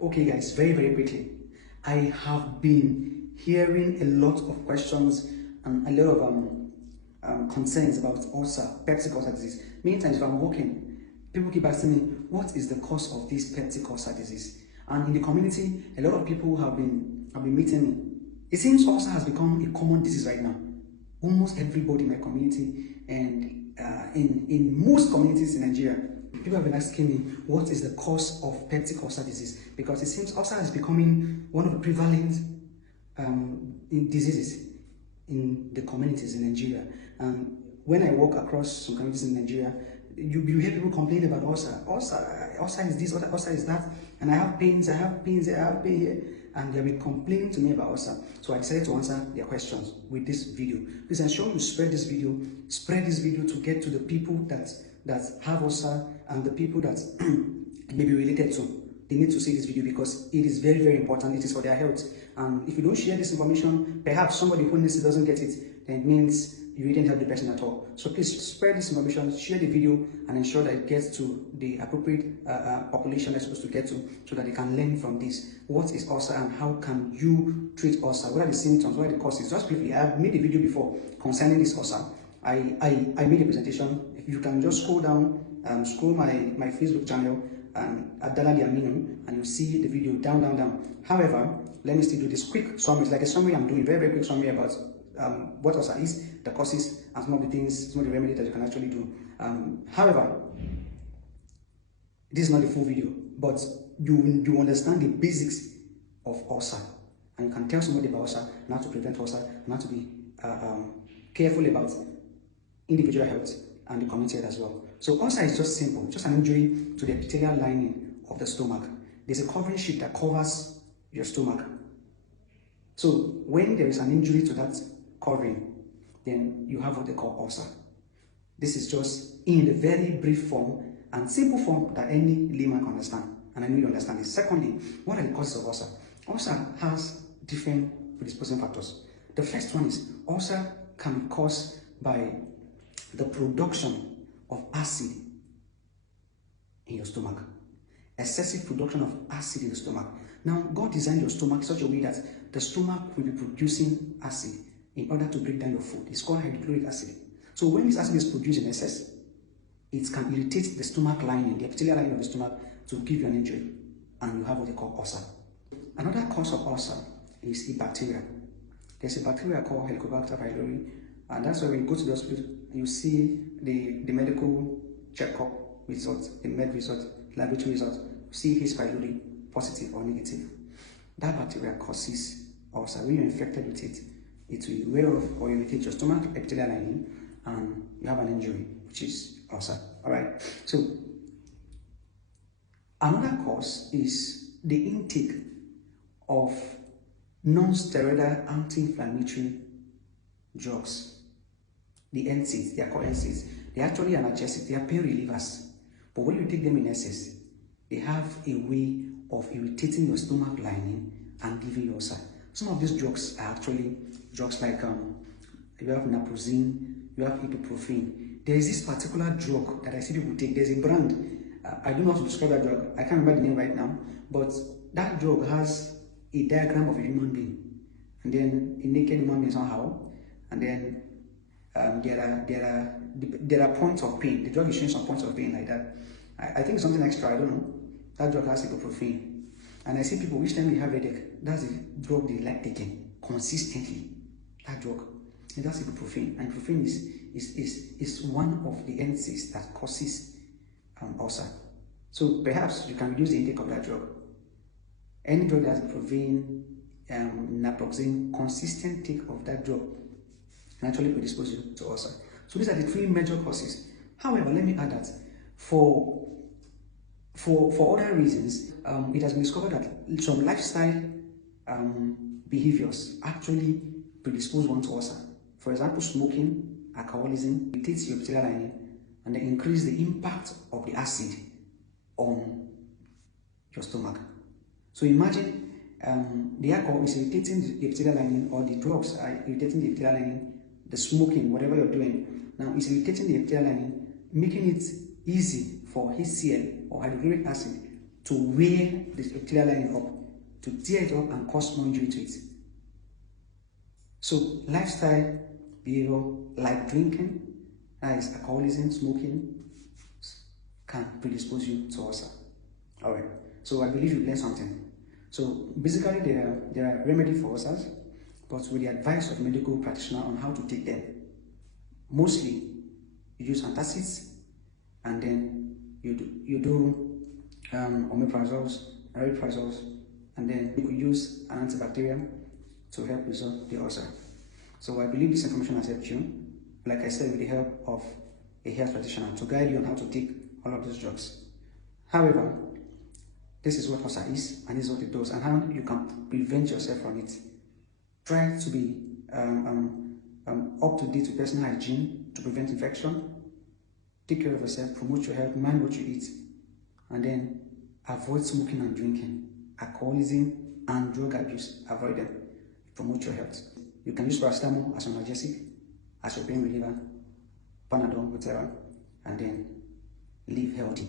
Okay guys, very quickly. I have been hearing a lot of questions and a lot of concerns about ulcer, peptic ulcer disease. Many times when I'm walking, people keep asking me, what is the cause of this peptic ulcer disease? And in the community, a lot of people have been meeting me. It seems ulcer has become a common disease right now. Almost everybody in my community and in most communities in Nigeria, people have been asking me what is the cause of peptic ulcer disease, because it seems ulcer is becoming one of the prevalent diseases in the communities in Nigeria. When I walk across some communities in Nigeria, you hear people complain about ulcer. Ulcer is this, ulcer is that, and I have pain here, and they've been complaining to me about ulcer. So I decided to answer their questions with this video. Please ensure you spread this video to get to the people that have ulcer and the people that may be related to. They need to see this video because it is very important. It is for their health. And if you don't share this information, perhaps somebody who needs it doesn't get it, then it means you didn't help the person at all. So please spread this information, share the video, and ensure that it gets to the appropriate population it's supposed to get to, so that they can learn from this. What is ulcer and how can you treat ulcer? What are the symptoms? What are the causes? Just briefly, I've made a video before concerning this ulcer. I made a presentation. If you can just scroll down, scroll my Facebook channel, Adala Aminu, and you'll see the video down. However, let me still do this quick summary. It's like a summary I'm doing, very quick summary about what ulcer is, the causes, and some of the things, some of the remedies that you can actually do. However, this is not the full video, but you understand the basics of ulcer, and you can tell somebody about ulcer, and how to prevent ulcer, and how to be careful about individual health and the community health as well. So ulcer is just simple, just an injury to the epithelial lining of the stomach. There's a covering sheet that covers your stomach. So when there is an injury to that covering, then you have what they call ulcer. This is just in a very brief form and simple form that any layman can understand, and I know you understand it. Secondly, what are the causes of ulcer? Ulcer has different predisposing factors. The first one is ulcer can be caused by the production of acid in your stomach. Excessive production of acid in the stomach. Now, God designed your stomach in such a way that the stomach will be producing acid in order to break down your food. It's called hydrochloric acid. So when this acid is produced in excess, it can irritate the stomach lining, the epithelial lining of the stomach, to give you an injury, and you have what they call ulcer. Another cause of ulcer is a bacteria. There's a bacteria called Helicobacter pylori, and that's why when you go to the hospital, you see the medical checkup results, the med result, laboratory result, you see H. pylori, positive or negative. That bacteria causes ulcer. When you're infected with it, it will wear off or irritate your stomach epithelial lining, and you have an injury, which is ulcer. Alright, so another cause is the intake of non-steroidal anti-inflammatory drugs. The NSAIDs, they are called NSAIDs. They're actually analgesics, they are pain relievers. But when you take them in excess, they have a way of irritating your stomach lining and giving you ulcer. Some of these drugs are actually drugs like you have naproxen, you have ibuprofen. There is this particular drug that I see people take. There's a brand. I don't know how to describe that drug. I can't remember the name right now. But that drug has a diagram of a human being, and then a naked human being somehow, and then there are points of pain. The drug is showing some points of pain like that. I think something extra, I don't know. That drug has ibuprofen. And I see people, each time they have headache, that's the drug they like taking consistently. That drug. And that's ibuprofen. And ibuprofen is one of the NSAIDs that causes ulcer. So perhaps you can reduce the intake of that drug. Any drug that has ibuprofen, naproxen, consistent take of that drug can actually predispose you to ulcer. So these are the three major causes. However, let me add that for other reasons, it has been discovered that some lifestyle behaviors actually predispose one to ulcer. For example, smoking, alcoholism, irritates your epithelial lining, and they increase the impact of the acid on your stomach. So imagine the alcohol is irritating the epithelial lining, or the drugs are irritating the epithelial lining, the smoking, whatever you're doing, now it's irritating the epithelial lining, making it easy for HCl or hydrochloric acid to wear the epithelial lining up, to tear it up and cause more injury to it. So lifestyle behavior like drinking, that is alcoholism, smoking, can predispose you to ulcer. Alright, so I believe you learned something. So basically there are remedies for ulcers, but with the advice of medical practitioner on how to take them. Mostly you use antacids, and then you do omeprazoles, ariprazoles, and then you could use an antibacterial to help resolve the ulcer. So I believe this information has helped you, like I said, with the help of a health practitioner to guide you on how to take all of those drugs. However, this is what ulcer is, and this is what it does, and how you can prevent yourself from it. Try to be up to date with personal hygiene to prevent infection. Take care of yourself, promote your health, mind what you eat, and then avoid smoking and drinking, alcoholism and drug abuse. Avoid them. Promote your health. You can use paracetamol as an analgesic, as your pain reliever, Panadol, whatever, and then live healthy.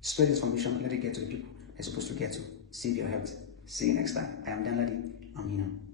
Spread this information, let it get to the people they're supposed to get to. Save your health. See you next time. I am Danladi Amino.